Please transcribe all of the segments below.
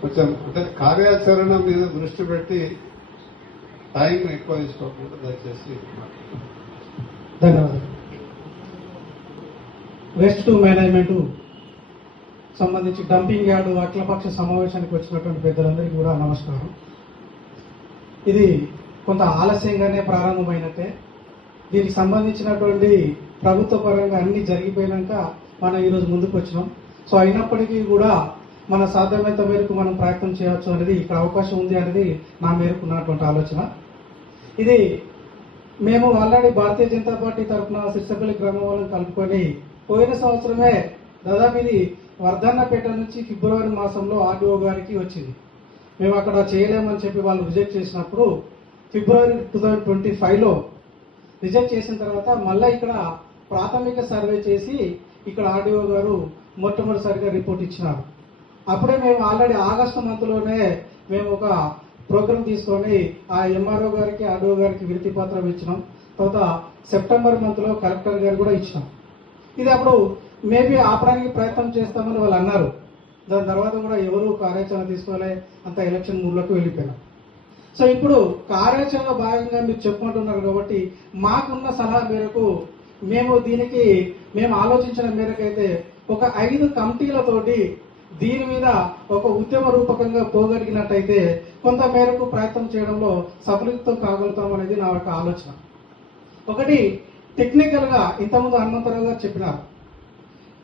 కొంచెం అంటే కార్యాచరణ మీద దృష్టి పెట్టి టైం ఎక్కువ తీసుకోకుండా దయచేసి ధన్యవాదాలు. వేస్ట్ టు మేనేజ్మెంట్ సంబంధించి డంపింగ్ యార్డు అఖిలపక్ష సమావేశానికి వచ్చినటువంటి పెద్దలందరికీ కూడా నమస్కారం. ఇది కొంత ఆలస్యంగానే ప్రారంభమైనట్టే. దీనికి సంబంధించినటువంటి ప్రభుత్వ పరంగా అన్ని జరిగిపోయినాక మనం ఈరోజు ముందుకు వచ్చినాం. సో అయినప్పటికీ కూడా మన సాధ్యమైనంత మేరకు మనం ప్రయత్నం చేయవచ్చు అనేది ఇక్కడ అవకాశం ఉంది అనేది నా మేరకు ఉన్నటువంటి ఆలోచన. ఇది మేము ఆల్రెడీ భారతీయ జనతా పార్టీ తరఫున సిరిసపల్లి గ్రామం వాళ్ళని కలుపుకొని పోయిన సంవత్సరమే దాదాపు ఇది వర్ధన్నపేట నుంచి ఫిబ్రవరి మాసంలో ఆర్డీఓ గారికి వచ్చింది. మేము అక్కడ చేయలేమని చెప్పి వాళ్ళు రిజెక్ట్ చేసినప్పుడు ఫిబ్రవరి 2025లో రిజెక్ట్ చేసిన తర్వాత మళ్ళీ ఇక్కడ ప్రాథమిక సర్వే చేసి ఇక్కడ ఆర్డీఓ గారు మొట్టమొదటిసారిగా రిపోర్ట్ ఇచ్చినారు. అప్పుడే మేము ఆల్రెడీ ఆగస్టు మంత్లోనే మేము ఒక ప్రోగ్రామ్ తీసుకొని ఆ ఎంఆర్ఓ గారికి ఆర్డీఓ గారికి వినతి పత్రం ఇచ్చినాం. తర్వాత సెప్టెంబర్ మంత్లో కలెక్టర్ గారు కూడా ఇచ్చినాం. ఇది అప్పుడు మేబీ ఆపడానికి ప్రయత్నం చేస్తామని వాళ్ళు అన్నారు. దాని తర్వాత కూడా ఎవరు కార్యాచరణ తీసుకోలే, అంత ఎలక్షన్ మూడ్లోకి వెళ్ళిపోయినాం. సో ఇప్పుడు కార్యాచరణ భాగంగా మీరు చెప్పుకుంటున్నారు కాబట్టి మాకున్న సలహా మేరకు మేము ఆలోచించిన మేరకు అయితే ఒక 5 కమిటీలతోటి దీని మీద ఒక ఉద్యమ రూపకంగా పోగలిగినట్టయితే కొంత మేరకు ప్రయత్నం చేయడంలో సఫలీకృతం కాగలుగుతాం అనేది నా యొక్క ఆలోచన. ఒకటి, టెక్నికల్ గా ఇంతకుముందు హనుమంతరావు గారు చెప్పినారు,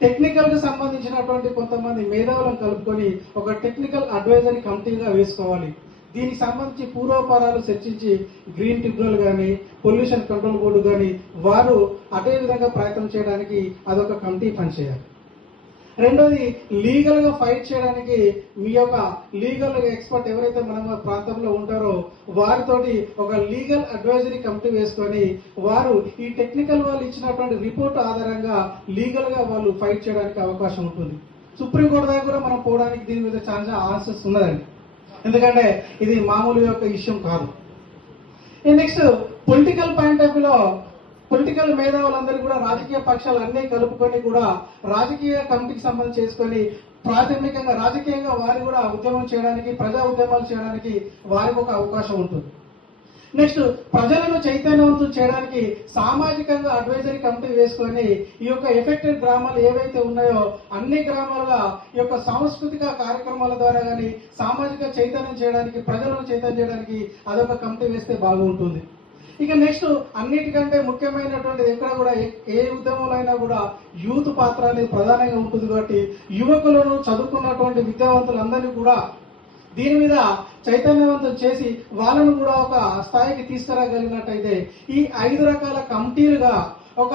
టెక్నికల్ కి సంబంధించినటువంటి కొంతమంది మేధావులను కలుపుకొని ఒక టెక్నికల్ అడ్వైజరీ కమిటీగా వేసుకోవాలి. దీనికి సంబంధించి పూర్వపరాలు చర్చించి గ్రీన్ ట్రిబ్యునల్ కానీ పొల్యూషన్ కంట్రోల్ బోర్డు కానీ వారు అదే విధంగా ప్రయత్నం చేయడానికి అదొక కమిటీ పనిచేయాలి. రెండోది, లీగల్ గా ఫైట్ చేయడానికి మీ యొక్క లీగల్ ఎక్స్పర్ట్ ఎవరైతే మన ప్రాంతంలో ఉంటారో వారితోటి ఒక లీగల్ అడ్వైజరీ కమిటీ వేసుకొని వారు ఈ టెక్నికల్ వాళ్ళు ఇచ్చినటువంటి రిపోర్ట్ ఆధారంగా లీగల్ గా వాళ్ళు ఫైట్ చేయడానికి అవకాశం ఉంటుంది. సుప్రీంకోర్టు దగ్గర కూడా మనం పోవడానికి దీని మీద చాలా ఆన్సర్స్ ఉన్నదండి. ఎందుకంటే ఇది మామూలు యొక్క విషయం కాదు. నెక్స్ట్, పొలిటికల్ పాయింట్ ఆఫ్ వ్యూలో పొలిటికల్ మేధావులందరూ కూడా రాజకీయ పక్షాలు అన్నీ కలుపుకొని కూడా రాజకీయ కమిటీకి సంబంధించి చేసుకొని ప్రాథమికంగా రాజకీయంగా వారు కూడా ఉద్యమం చేయడానికి, ప్రజా ఉద్యమాలు చేయడానికి వారికి ఒక అవకాశం ఉంటుంది. నెక్స్ట్, ప్రజలను చైతన్యవంతం చేయడానికి సామాజికంగా అడ్వైజరీ కమిటీ వేసుకొని ఈ యొక్క ఎఫెక్టెడ్ గ్రామాలు ఏవైతే ఉన్నాయో అన్ని గ్రామాలుగా ఈ యొక్క సాంస్కృతిక కార్యక్రమాల ద్వారా కానీ సామాజిక చైతన్యం చేయడానికి, ప్రజలను చైతన్యం చేయడానికి అదొక కమిటీ వేస్తే బాగుంటుంది. ఇక నెక్స్ట్, అన్నిటికంటే ముఖ్యమైనటువంటిది ఎక్కడ కూడా ఏ ఉద్యమంలో అయినా కూడా యూత్ పాత్ర అనేది ప్రధానంగా ఉంటుంది. కాబట్టి యువకులను చదువుకున్నటువంటి విద్యావంతులందరినీ కూడా దీని మీద చైతన్యవంతం చేసి వాళ్ళను కూడా ఒక స్థాయికి తీసుకురాగలిగినట్టయితే ఈ 5 రకాల కమిటీలుగా ఒక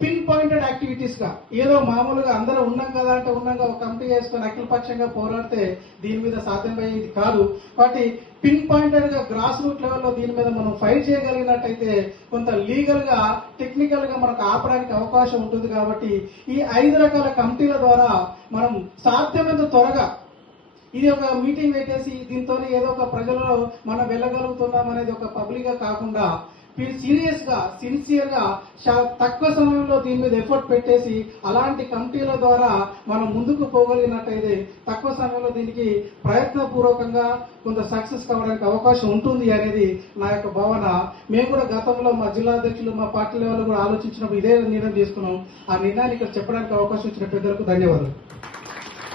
పిన్ పాయింటెడ్ యాక్టివిటీస్ గా, ఏదో మామూలుగా అందరూ ఉన్నాం కదా అంటే ఉన్నాగా ఒక కమిటీ వేసుకొని అఖిలపక్షంగా పోరాడితే దీని మీద సాధ్యమయ్యేది కాదు. కాబట్టి పిన్ పాయింటెడ్ గా గ్రాస్ రూట్ లెవెల్లో దీని మీద మనం ఫైట్ చేయగలిగినట్టయితే కొంత లీగల్ గా టెక్నికల్ గా మనకు ఆపడానికి అవకాశం ఉంటుంది. కాబట్టి ఈ 5 రకాల కమిటీల ద్వారా మనం సాధ్యమైనంత త్వరగా ఇది ఒక మీటింగ్ పెట్టేసి దీంతో ఏదో ఒక ప్రజలలో మనం వెళ్ళగలుగుతున్నాం అనేది ఒక పబ్లిక్ గా కాకుండా సీరియస్ గా సిన్సియర్ గా తక్కువ సమయంలో దీని మీద ఎఫర్ట్ పెట్టేసి అలాంటి కమిటీల ద్వారా మనం ముందుకు పోగలిగినట్టయితే తక్కువ సమయంలో దీనికి ప్రయత్నపూర్వకంగా కొంత సక్సెస్ కావడానికి అవకాశం ఉంటుంది అనేది నా యొక్క భావన. మేము కూడా గతంలో మా జిల్లా అధ్యక్షులు మా పార్టీ లెవెల్లో కూడా ఆలోచించినప్పుడు ఇదే నిర్ణయం తీసుకున్నాం. ఆ నిర్ణయాన్ని ఇక్కడ చెప్పడానికి అవకాశం ఇచ్చిన పెద్దలకు ధన్యవాదాలు.